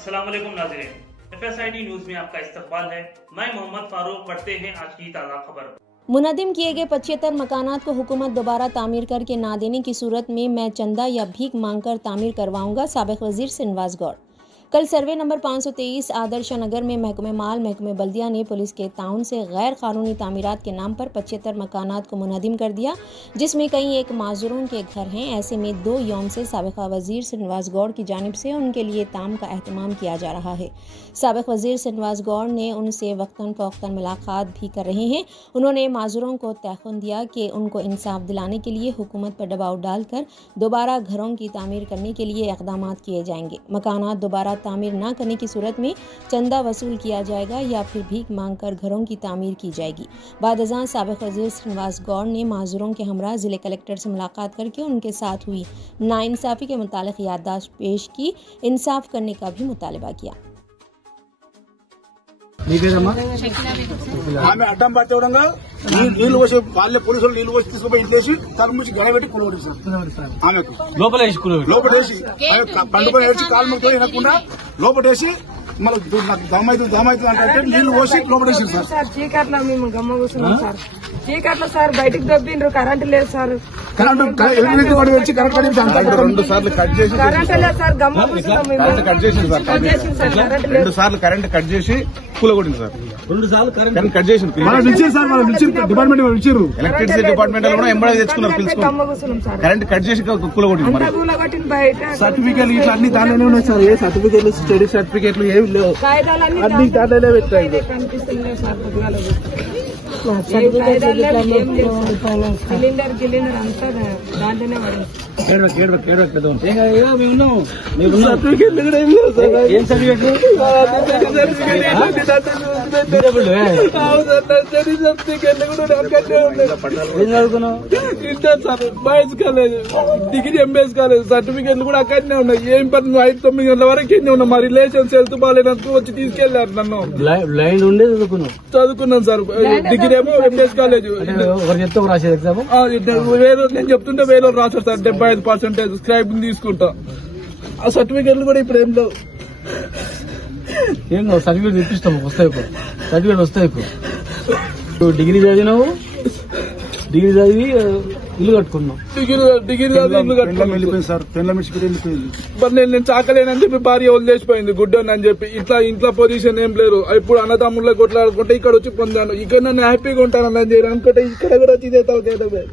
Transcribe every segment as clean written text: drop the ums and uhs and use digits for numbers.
अस्सलाम वालेकुम नाज़रीन, FSID न्यूज में आपका इस्तकबाल है। मैं मोहम्मद फारूक। पढ़ते हैं आज की ताज़ा खबर। मुनद्दिम किए गए 75 मकानात को हुकूमत दोबारा तामीर करके ना देने की सूरत में मैं चंदा या भीख मांगकर तामीर करवाऊंगा। साबिक वजीर सिनवाज गौड़। कल सर्वे नंबर 523 आदर्श नगर में महकमे माल महकमे बल्दिया ने पुलिस के ताउन से गैर कानूनी तामीरात के नाम पर 75 मकानात को मुनद्दिम कर दिया, जिसमें कई एक माजूरों के घर हैं। ऐसे में 2 यौम से साबिका वजीर सिनवाज गौड़ की जानिब से उनके लिए ताम का एहतमाम किया जा रहा है। साबिक वजीर सिनवाज गौड़ ने उनसे वक्तन फ़ौक्तन मुलाकात भी कर रहे हैं। उन्होंने माजूरों को तयक़ुन दिया कि उनको इंसाफ दिलाने के लिए हुकूमत पर दबाव डालकर दोबारा घरों की तामीर करने के लिए इक़दाम किए जाएंगे। मकानात दोबारा तामीर न करने की सूरत में चंदा वसूल किया जाएगा या फिर भीख मांगकर घरों की तामीर की जाएगी। बाद अज़ां साबिक वज़ीर सिनवाज गौड़ ने माजूरों के हमरा ज़िले कलेक्टर से मुलाकात करके उनके साथ हुई नाइंसाफ़ी के मुतालिक याददाश्त पेश की। इंसाफ करने का भी मुतालबा किया। ఆమె అడ్డం పడితే కూడా నీళ్లు పోసి వాళ్ళే పోలీసులు నీళ్లు పోసి తీసుకుపోయి ఇంట్లేసి తన నుంచి గడబెట్టి కూలగొట్టి సార్ ఆమెకు లోపలేసి పండుకొని ఏడ్చి కాలు ముక్తో వినకుండా లోపలేసి మళ్ళీ దమైతు అంటే నీళ్లు పోసి లోపలేసి సార్ చీకట్లో మేము గమ్మ కూర్చున్నాం సార్. చీకట్లో సార్ బయటకు దొబ్బిండ్రు. కరెంట్ లేదు సార్. కరెంటు వచ్చి కరెంట్ 2 సార్లు కట్ చేసి కరెంట్ లేదు సార్. గమ్మ కూర్చున్నాం మేము. కట్ చేసింది సార్. కరెంట్ 2 సార్లు కరెంట్ కట్ చేసి కూలగొట్టింది సార్. 2 సార్లు కరెంట్ కట్ చేసింది డిపార్ట్మెంట్ ఇచ్చారు. ఎలక్ట్రిసిటీ డిపార్ట్మెంట్ కూడా ఎంబడి తెచ్చుకున్నారు పిలుచుకున్నారు. కరెంట్ కట్ చేసి కూలగొట్టింది. కూలగొట్టిన బయట సర్టిఫికేట్లు ఇట్లా అన్ని దాంట్లోనే ఉన్నాయి సార్. ఏ సర్టిఫికేట్లు స్టడీ సర్టిఫికేట్లు ఏమి లేవు. అన్ని దాంట్లోనే పెట్టాయి. కనిపిస్తున్నాయి సార్. సిలిండర్ అంతా దాంట్లోనే పడింది. సర్టిఫికేట్లు కూడా ఏమి లేవు సార్. ఏం సర్టిఫికేట్లు? ఏం చదువుకున్నావు? Inter sir. Boys college, degree MBS college సర్టిఫికేట్లు కూడా అక్కడనే ఉన్నాయి. ఏం పని 8-9 గంటల వరకు ఎన్ని ఉన్నాయి. మా రిలేషన్స్ హెల్త్ బాగాలేనందుకు వచ్చి తీసుకెళ్లారు నన్ను. లైన్ ఉండే చదువుకున్నాను సార్. డిగ్రీ ఏమో ఎంబీఎస్ కాలేజ్. చెప్తా రాసేది ఎగ్జామ్ నేను చెప్తుంటే వేరే రాశారు సార్. 75% స్క్రైబింగ్ తీసుకుంటా. ఆ సర్టిఫికేట్లు కూడా ఇప్పుడు ఏం లేవు. ఏం సర్టిఫికేట్ తెప్పిస్తాము. వస్తాయి ఇప్పుడు సర్టిఫికేట్ వస్తాయి. ఇప్పుడు డిగ్రీ చదివినావు. డిగ్రీ చదివి ఇల్లు కట్టుకున్నావు. డిగ్రీ చదివి ఇల్లు కట్టుకున్నాం. వెళ్ళిపోయింది సార్. వెళ్ళిపోయింది. మరి నేను చాకలేనని చెప్పి భార్య వదిలేసిపోయింది గుడ్డని అని చెప్పి. ఇట్లా ఇంట్లో పొజిషన్ ఏం లేరు. ఇప్పుడు అన్నదమ్ముల్లో కొట్లాడుకుంటే ఇక్కడ వచ్చి పొందాను. ఇక్కడ నన్ను హ్యాపీగా ఉంటానని అని చెప్పి అనుకుంటే ఇక్కడ కూడా వచ్చి ఇదే తలకేయడమే.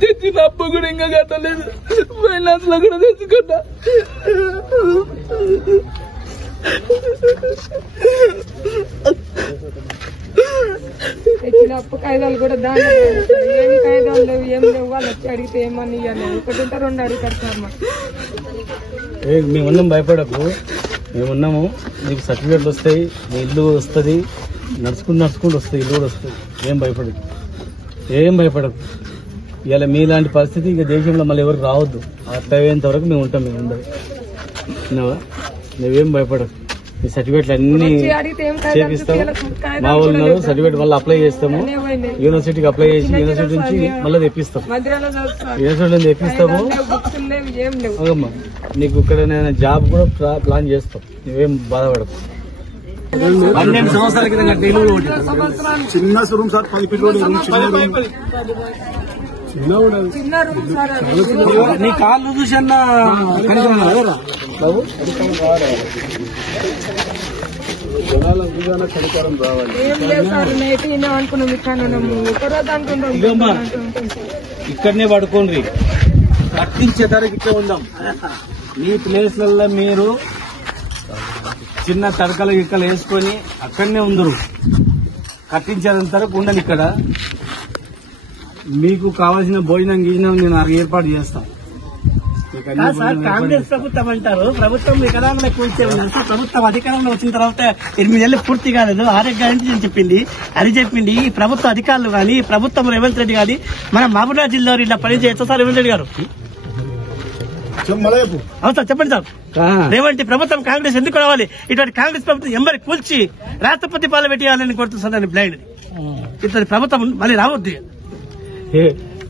తెచ్చిన అప్పు కూడా ఇంకా కట్టలేదు. ఫైనాన్స్ లో కూడా తెచ్చుకున్నా. తెచ్చిన అప్పు కాయిదాలు కూడా దాని ఏమి కాయిదాలు లేవు, ఏం లేవు. వాళ్ళు వచ్చి అడిగితే ఏమని ఇవ్వాలి. 1 ఉంటే 2 అడుగుతారు సార్. మేమున్నాం, భయపడకు. మేమున్నాము. నీకు సర్టిఫికేట్లు వస్తాయి. నీ ఇల్లు వస్తుంది. నడుచుకుంటూ వస్తుంది. ఇల్లు కూడా వస్తుంది. ఏం భయపడకు. ఇవాళ మీలాంటి పరిస్థితి ఇక దేశంలో మళ్ళీ ఎవరికి రావద్దు. అట్లా అయ్యేంత వరకు మేము ఉంటాం. మేము ఉండదు. నువ్వేం భయపడకు. ఈ సర్టిఫికేట్లు అన్ని చేపిస్తాము. మా వాళ్ళు సర్టిఫికేట్ మళ్ళీ అప్లై చేస్తాము. యూనివర్సిటీకి అప్లై చేసి యూనివర్సిటీ నుంచి మళ్ళీ తెప్పిస్తాం. యూనివర్సిటీ నుంచి తెప్పిస్తాము. నీకు ఇక్కడ జాబ్ కూడా ప్లాన్ చేస్తాం. నువ్వేం బాధపడకు. 12 సంవత్సరాల క్రితం కట్టిన ఇల్లు చిన్న రూమ్ సార్. 10 ఫీట్ నీ కాళ్ళు చూసి అన్న కనికారం రావాలి. ఏం లేదు సార్. నైట్ అనుకున్నాం. ఇక్కడ అనుకుంటాం. ఇక్కడనే పడుకోండి. కట్టించే ధరకి ఇట్లా ఉందాం. మీ ప్లేస్లలో మీరు చిన్న తడకలు గిక్కలు వేసుకొని అక్కడనే ఉందరు. కట్టించేంత వరకు ఉండను. ఇక్కడ మీకు కావాల్సిన భోజనం గీజనం నేను ఏర్పాటు చేస్తాను. కాంగ్రెస్ ప్రభుత్వం అంటారు. ప్రభుత్వం వికలాంగుల కూర్చే ప్రభుత్వం అధికారంలో వచ్చిన తర్వాత 8 ఏళ్ళు పూర్తి కాలేదు. 6 గ్యారెంటీ చెప్పింది. అది చెప్పింది ఈ ప్రభుత్వ అధికారులు కానీ ప్రభుత్వం రేవంత్ రెడ్డి గాని మన మహబూబ్నగర్ జిల్లాలో ఇలా పనిచేస్తారు సార్. రేవంత్ రెడ్డి గారు అవును సార్, చెప్పండి సార్. రేవంత్ ప్రభుత్వం కాంగ్రెస్ ఎందుకు రావాలి? ఇటువంటి కాంగ్రెస్ ప్రభుత్వం ఎంబరి కూల్చి రాష్ట్రపతి పాలన పెట్టేయాలని కోరుతున్నాను. బ్లైండ్ ఇతని ప్రభుత్వం మళ్ళీ రావద్దు.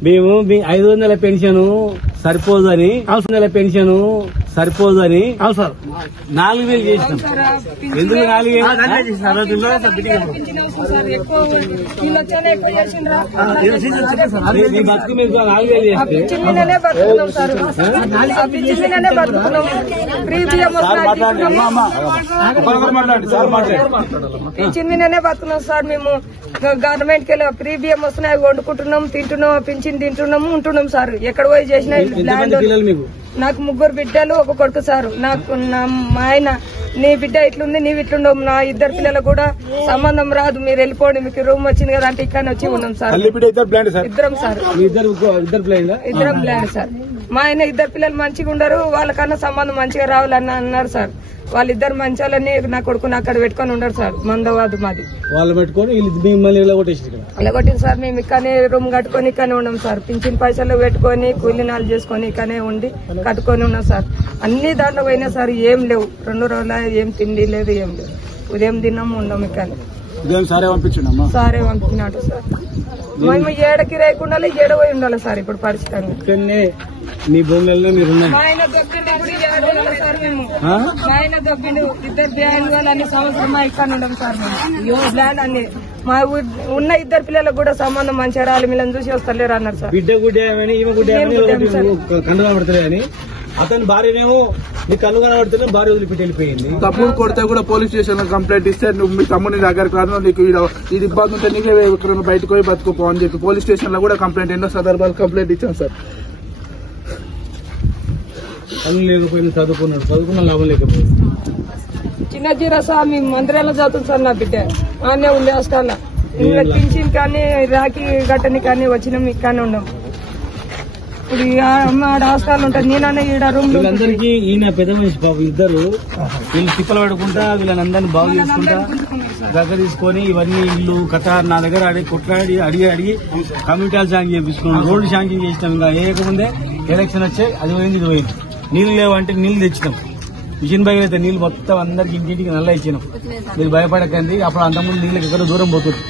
మేము మీ 500 పెన్షన్ సరిపోదని 4,000 చేసినాం. ఎందుకు 4,000 బతుకు మీకు 4,000 చేస్తే పింఛన్ మీదనే బతున్నాం సార్. మేము గవర్నమెంట్ కి ఫ్రీ బియ్యం వస్తున్నాయి, వండుకుంటున్నాం, తింటున్నాం, పింఛన్ తింటున్నాము, ఉంటున్నాం సార్. ఎక్కడ పోయి చేసినా నాకు 3 బిడ్డలు, 1 కొడుకు సార్. నాకు మా ఆయన నీ బిడ్డ ఇట్లుంది, నీవు ఇట్లుండవు, నా 2 పిల్లలు కూడా సంబంధం రాదు, మీరు వెళ్ళిపోండి, మీకు రూమ్ వచ్చింది కదా అంటే ఇక్కడ వచ్చి ఉన్నాం సార్. ఇద్దరం సార్, ఇద్దరం బ్లాండ్ సార్. మా ఆయన 2 పిల్లలు మంచిగా ఉండరు, వాళ్ళకన్నా సంబంధం మంచిగా రావాలని అన్నారు సార్. వాళ్ళిద్దరు మంచి వాళ్ళని నా కొడుకుని అక్కడ పెట్టుకొని ఉండరు సార్. మందవాదు మాది. వాళ్ళు పెట్టుకొని ఇలా కొట్టింది సార్. మేము ఇక్కడనే రూమ్ కట్టుకొని ఇక్కడనే ఉన్నాం సార్. పింఛన్ పైసలు పెట్టుకొని కూలీనాలు చేసుకొని ఇక్కడనే ఉండి కట్టుకొని ఉన్నాం సార్. అన్ని దాంట్లో పోయినా సార్ ఏం లేవు. 2 రోజుల ఏం తిండి లేదు, ఏం లేదు. ఉదయం తిన్నాము, ఉన్నాం ఇక్కడ. సారే పంపించినాడు సార్. మేము ఏడకి రేకుండా ఏడవై ఉండాలి సార్ ఇప్పుడు పరిస్థితి. మీ భూములలో మీరు మా ఆయన దొబ్బిండు ఇప్పుడు 7 నెలలు సార్. మేము మా ఆయన దొబ్బిండు 2 బ్లాండ్ వాళ్ళు అన్ని సంవత్సరం ఇక్కడ ఉండం సార్. మేము బ్లాండ్ అన్ని మా ఉన్న 2 పిల్లలకు కూడా సంబంధం మంచిగా రాలి, వీళ్ళని చూసి వస్తలేరు అన్నారు సార్. బిడ్డ గుడ్డేమని ఈమె కళ్ళు కనబడతాయి అని అతని భార్యనేమో నీ కళ్ళు కనబడుతున్నా భార్య వదిలిపెట్టి వెళ్ళిపోయింది. తప్పుడు కొడితే కూడా పోలీస్ స్టేషన్ లో కంప్లైంట్ ఇస్తే నువ్వు మీ తమ్ముని దగ్గరకు రాను, నీకు ఇది ఇబ్బంది ఉంటే నీకే ఎక్కడైనా బయటకు పోయి బతుకుపో అని చెప్పి పోలీస్ స్టేషన్ లో కూడా కంప్లైంట్, ఎన్నో సందర్భాలు కంప్లైంట్ ఇచ్చాను సార్. పనులు లేకపోయినా చదువుకున్న లాభం లేకపోయింది. చిన్న జీరా సార్, మేము మందిరాల్లో చదువుతుంది సార్. నా బిడ్డ ఆనే ఉంది హాస్టల్లో. ఇంకా పింఛన్ కానీ రాఖీ గట్టని కానీ వచ్చినాం, ఇక్కడనే ఉన్నాం. ఇప్పుడు హాస్టల్ ఉంటుంది, నేననే ఈడ రూమ్. వీళ్ళందరికీ ఈయన పెద్ద మనిషి బాబు, ఇద్దరు వీళ్ళు తిప్పలు పడుకుంటా వీళ్ళందరినీ బాగు చేసుకుంటా దగ్గర తీసుకొని ఇవన్నీ ఇల్లు కథ నా దగ్గర కొట్లాడి అడిగి కమ్యూనిటీలు శాంక్షన్ చేయించుకున్నాం, రోడ్డు శాంక్షన్ చేసినాం. ఇంకా వేయకముందే ఎలక్షన్ వచ్చాయి, అది పోయింది ఇది పోయింది. నీళ్లు లేవంటే నీళ్లు తెచ్చినాం, మిషన్ బయట అయితే నీళ్లు మొత్తం అందరికి ఇంటింటికి నల్ల ఇచ్చినాం. మీరు భయపడకండి, అప్పుడు అంతకుముందు నీళ్ళకి ఎక్కడో దూరం పోతుంది.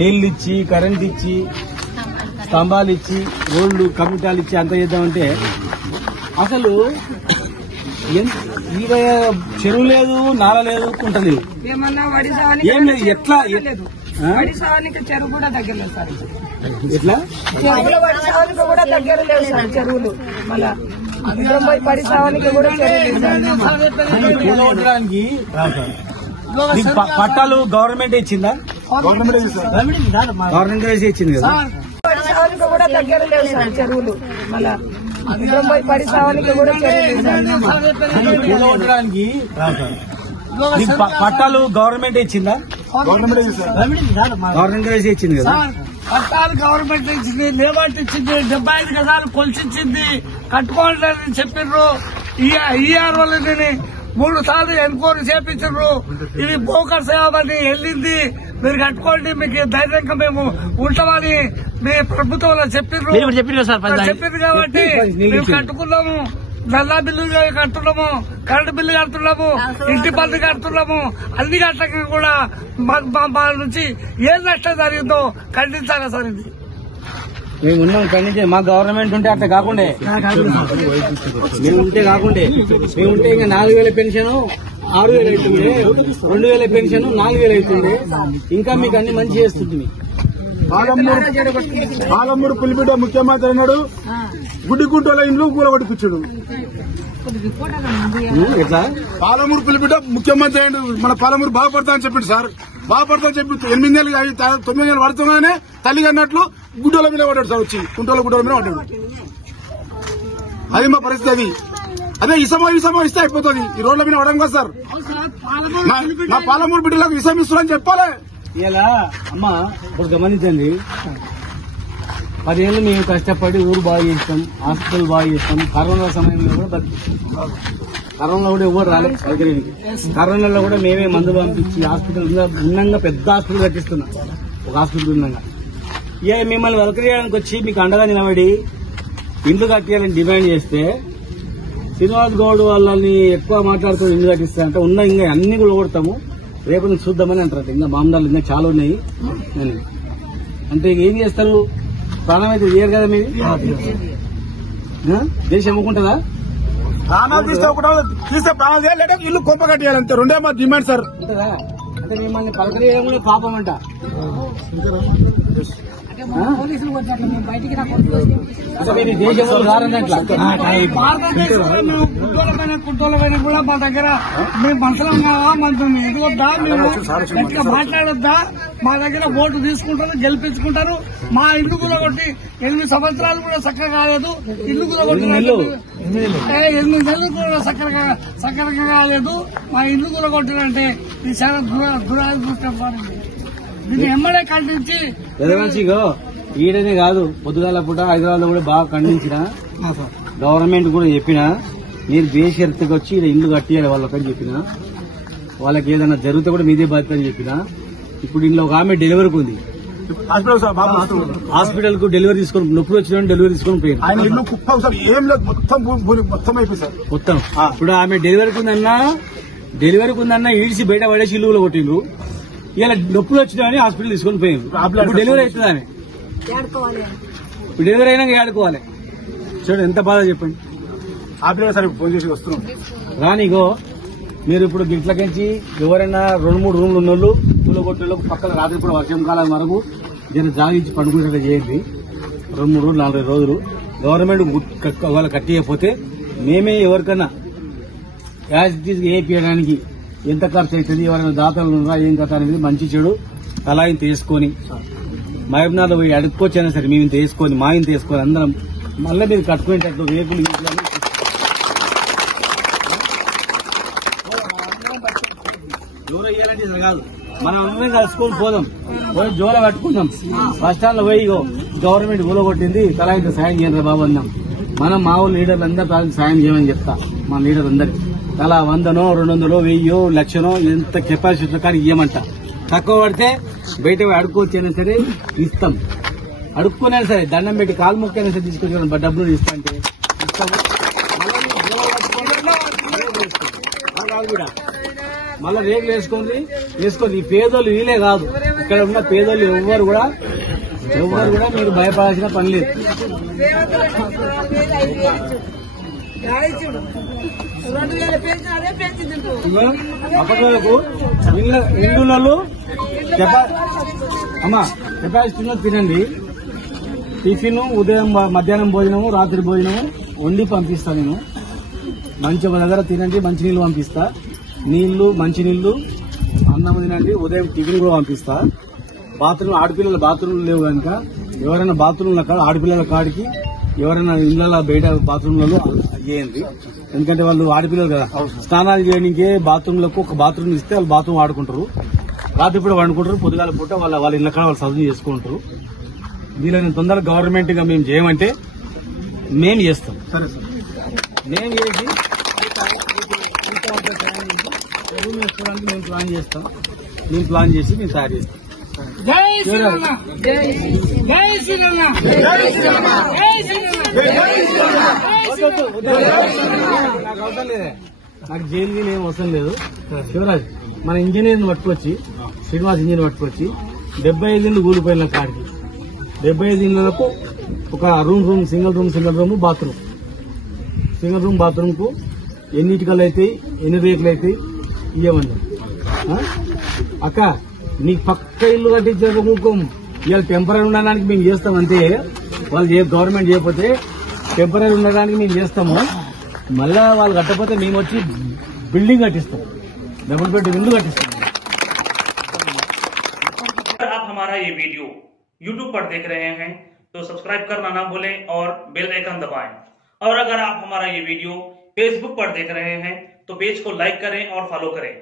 నీళ్లు ఇచ్చి కరెంట్ ఇచ్చి స్తంభాలు ఇచ్చి రోడ్లు కమ్యూనిటీలు ఇచ్చి అంత చేద్దామంటే అసలు చెరువు లేదు, నాల లేదు, కుంట లేదు, ఏం లేదు. ఎట్లా చెరువు కూడా దగ్గర లేదు సార్. ఎట్లా పడిసావానికి కూడా దగ్గర లేవు సార్ చెరువులు. మళ్ళా పడి సావానికి కూడా కూలగొట్టడానికి పట్టాలు గవర్నమెంట్ ఇచ్చిందా? గవర్నమెంట్ ఇచ్చింది కదా. పడిసావానికి కూడా దగ్గర లేవు సార్ చెరువులు. మళ్ళా పడి సావానికి కూడా కూలగొట్టడానికి పట్టాలు గవర్నమెంట్ ఇచ్చిందా? గవర్నమెంట్ ఇచ్చింది కదా. పట్టాలు గవర్నమెంట్ ఇచ్చింది, లేబర్ ఇచ్చింది, 75 గజాలు కొలిచింది, కట్టుకోవాలని చెప్పిర్రు. ఈఆర్ వాళ్ళని 3 సార్లు ఎన్క్వైరీ చేపించారు. ఇది బోకర్ సేవని వెళ్ళింది, మీరు కట్టుకోండి, మీకు ధైర్యంగా మేము ఉంటామని మీ ప్రభుత్వంలో చెప్పిండ్రు కాబట్టి మేము కట్టుకున్నాము. నల్లా బిల్లు కడుతున్నాము, కరెంటు బిల్లు కడుతున్నాము, ఇంటి పన్ను కడుతున్నాము. అన్ని గంటలకి కూడా మా నుంచి ఏం నష్టం జరిగిందో ఖండించాలి సార్. ఇది మేము ఉన్నాం ఖండించే. మా గవర్నమెంట్ ఉంటే అట్లా కాకుండా మేము ఉంటే ఇంకా 4,000 పెన్షన్ 6,000 అవుతుంది, 2,000 పెన్షన్ 4,000 అవుతుంది. ఇంకా మీకు అన్ని మంచి చేస్తుంది. పాలమూరు పులిబిడ్డ ముఖ్యమంత్రి అన్నాడు, గుడ్డిగుంటల ఇండ్లు కూలగొట్టిపించాడు. ఎట్లా పాలమూరు పులిబిడ్డ ముఖ్యమంత్రి అయ్యాడు, మన పాలమూరు బాగుపడతా అని చెప్పిండు సార్. బాగుపడతా అని చెప్పి 8 నెలలు 9 నెలలు పడుతుందనే తల్లి అన్నట్లు గుడ్డల మీద పడ్డాడు సార్. వచ్చి గుంటల గుడ్డల మీద పడ్డాడు. అది మా పరిస్థితి. అది అదే ఇసమో ఇస్తే అయిపోతుంది. ఈ రోడ్ల మీద పడడం కదా సార్. నా పాలమూరు బిడ్డలకు ఇసం ఇస్తున్నారని చెప్పాలి. ఇలా అమ్మా ఇప్పుడు గమనించండి, 10 ఏళ్ళు మేము కష్టపడి ఊరు బాగా చేస్తాం, హాస్పిటల్ బాగా చేస్తాం. కరోనా సమయంలో కూడా కరోనా కూడా ఎవరు రాలేదు సౌకర్యానికి. కరోనాలో కూడా మేమే మందు పంపించి హాస్పిటల్ ఉన్నంగా పెద్ద హాస్పిటల్ కట్టిస్తున్నాం. ఒక హాస్పిటల్ ఉన్నంగా మిమ్మల్ని వెలకరియడానికి వచ్చి మీకు అండగా నిలబడి ఇండ్లు కట్టియాలని డిమాండ్ చేస్తే శ్రీనివాస్ గౌడ్ వాళ్ళని ఎక్కువ మాట్లాడుతూ ఇండ్లు కట్టిస్తారంటే ఉన్న ఇంకా అన్ని కూడా కొడతాము, రేపు నుంచి చూద్దామని అంటారు. ఇంకా మామూలు ఇంకా చాలా ఉన్నాయి అంటే ఏం చేస్తారు? ప్రాణం అయితే చేయరు కదా మీరు. దేశం అమ్ముకుంటుందా? ప్రాణాలు తీస్తే ప్రాణాలు చేయాలంటే ఇల్లు కొంప కట్టేయాలి అంతే. రెండే మా డిమాండ్ సార్. ఉంటుందా? అంటే మిమ్మల్ని పలకరియడం కూడా పాపం అంట. దేశంలో రారన్నట్ల కుట్రోలపైన కూడా మా దగ్గర మేము మనుషులం కావా, మనం ఎదుగొద్దా, మేము ఎట్లా మాట్లాడొద్దా, మా దగ్గర ఓటు తీసుకుంటారు, గెలిపించుకుంటారు. మా ఇల్లు కూడా కొట్టి 8 సంవత్సరాలు కూడా చక్కగా కాలేదు. ఇల్లు కూడా కొట్టి 8 నెలలు కూడా చక్కగా కాలేదు. మా ఇల్లు కూడా కొట్టినంటే ఇది చాలా దురాదృష్టం. దీన్ని ఎమ్మడే ఖండించి ఈడనే కాదు, పొద్దుగాల పూట హైదరాబాద్ లో కూడా బాగా ఖండించిన, గవర్నమెంట్ కూడా చెప్పినా మీరు బేషరతుగా వచ్చి ఈడ ఇల్లు కట్టియాలి వాళ్ళకని చెప్పిన, వాళ్ళకి ఏదైనా జరిగితే కూడా మీదే బాధ్యత అని చెప్పిన. ఇప్పుడు ఇంట్లో ఒక ఆమె డెలివరీకి ఉంది, హాస్పిటల్ కు డెలివరీ తీసుకొని నొప్పులు వచ్చిన డెలివరీ తీసుకొని పోయింది. ఆయన ఇల్లు కుప్పం సార్, ఏం లేదు, మొత్తం అయిపోయింది సార్. మొత్తం ఇప్పుడు ఆమె డెలివరీకి ఉందన్నా ఈడిసి బయట పడేసి ఇల్లు కొట్టిండ్రు. ఇలా నొప్పులు వచ్చినాయని హాస్పిటల్ తీసుకొని పోయింది. ఇప్పుడు డెలివరీ అవుతుంది ఆమె, ఇప్పుడు డెలివరీ అయినాక ఆడుకోవాలి. చూడండి ఎంత బాధ చెప్పండి. ఆపిల్ సార్ ఫోన్ చేసి వస్తున్నాం రానిగో. మీరు ఇప్పుడు గిట్లకించి ఎవరైనా 2-3 రూమ్లు ఉన్నోళ్ళు కూలగొట్టేళ్ళకు పక్కన రాత్రి కూడా వర్షం కాలం వరకు దీన్ని జాగించి పండుకునేటట్టు చేయండి. 2-3 రోజులు 4 రోజులు గవర్నమెంట్ వాళ్ళు కట్టియకపోతే మేమే ఎవరికన్నా యాజ్ ఇట్ ఈజ్ వేయించడానికి ఎంత ఖర్చు అవుతుంది, ఎవరైనా దాతలు ఉన్నారా ఏం కథ అనేది మంచి చెడు తలా ఇంత వేసుకొని మహబూబ్నగర్ పోయి అడుక్కొచ్చైనా సరే మేము ఇంత వేసుకొని మా ఇంత వేసుకొని అందరం మళ్ళీ మీరు కట్టుకునేటట్టు రేకులు జోర ఇవ్వాలంటే ఇది కాదు, మనం అందరం కలుసుకొని పోదాం, పోయి జోర కట్టుకుందాం. బస్ స్టాండ్ లో పోయి గవర్నమెంట్ కూలగొట్టింది తలా ఇంత సాయం చేయండి బాబు అన్నాం. మనం మా ఊళ్ళో లీడర్లు అందరూ సాయం చేయమని చెప్తా. మా లీడర్ అందరికి తలా 100నో 200 1000 లక్షనో ఎంత కెపాసిటీ కానీ ఇవ్వమంట. తక్కువ పడితే బయట అడుక్కోవచ్చైనా సరే ఇస్తాం. అడుక్కునే సరే దండం పెట్టి కాలు మొక్కైనా సరే తీసుకొచ్చి డబ్బులు ఇస్తా అంటే ఇస్తాము. మళ్ళీ రేకులు వేసుకొని ఈ పేదోళ్ళు వీలే కాదు, ఇక్కడ ఉన్న పేదోళ్ళు ఎవ్వరు కూడా మీరు భయపడాల్సిన పని లేదు. అప్పటివరకు ఇల్లు అమ్మా కెపాసిటీలో తినండి. టిఫిన్ ఉదయం మధ్యాహ్నం భోజనము రాత్రి భోజనము వండి పంపిస్తా. నేను మంచి దగ్గర తినండి, మంచినీళ్ళు పంపిస్తా. నీళ్లు మంచినీళ్లు అన్నం తినండి. ఉదయం టిఫిన్ కూడా పంపిస్తా. బాత్రూమ్ ఆడపిల్లల బాత్రూమ్లు లేవు కనుక ఎవరైనా బాత్రూమ్ల కాడ ఆడపిల్లల కాడికి ఎవరైనా ఇళ్లలో బయట బాత్రూమ్లలో చేయండి. ఎందుకంటే వాళ్ళు ఆడపిల్లలు కదా, స్నానాలు చేయడానికి బాత్రూమ్లకు ఒక బాత్రూమ్ ఇస్తే వాళ్ళు బాత్రూమ్ ఆడుకుంటారు. రాత్రి పూట వండుకుంటారు, పొద్దుగాల పూట వాళ్ళ ఇళ్ల కాడ వాళ్ళు చదువు చేసుకుంటారు. వీళ్ళని తొందరగా గవర్నమెంట్ గా మేము చేయమంటే మేము చేస్తాం. సరే సార్, మేము చేసి మేము ప్లాన్ చేస్తాం. మేము ప్లాన్ చేసి మేము తయారు చేస్తాం. నాకు అవసరం లేదే, నాకు జైలు ఏం అవసరం లేదు. శివరాజ్ మన ఇంజనీర్ని పట్టుకొచ్చి, శ్రీనివాస్ ఇంజనీర్ పట్టుకొచ్చి 75 ఇళ్ళు కూలిపోయిన కాడికి 75 ఇళ్లకు ఒక room single room bathroom. Single room bathroom కు ఎన్ని ఇటుకలు అవుతాయి, ఎన్ని రేకులు అవుతాయి ఇవ్వమన్నా. అక్క నీకు పక్క ఇల్లు కట్టించే ముఖం ఇవాళ టెంపరీ ఉండడానికి మేము చేస్తాం అంతే. వాళ్ళు గవర్నమెంట్ చేయకపోతే టెంపరీ ఉండడానికి మేము చేస్తాము. మళ్ళా వాళ్ళు కట్టకపోతే మేము వచ్చి బిల్డింగ్ కట్టిస్తాం, డబుల్ బెడ్ ఇల్లు కట్టిస్తాం. अगर आप हमारा ये वीडियो YouTube पर देख रहे हैं तो सब्सक्राइब करना ना भूलें और बेल आइकन दबाएं। और अगर आप हमारा ये वीडियो Facebook पर देख रहे हैं तो पेज को लाइक करें और फॉलो करें।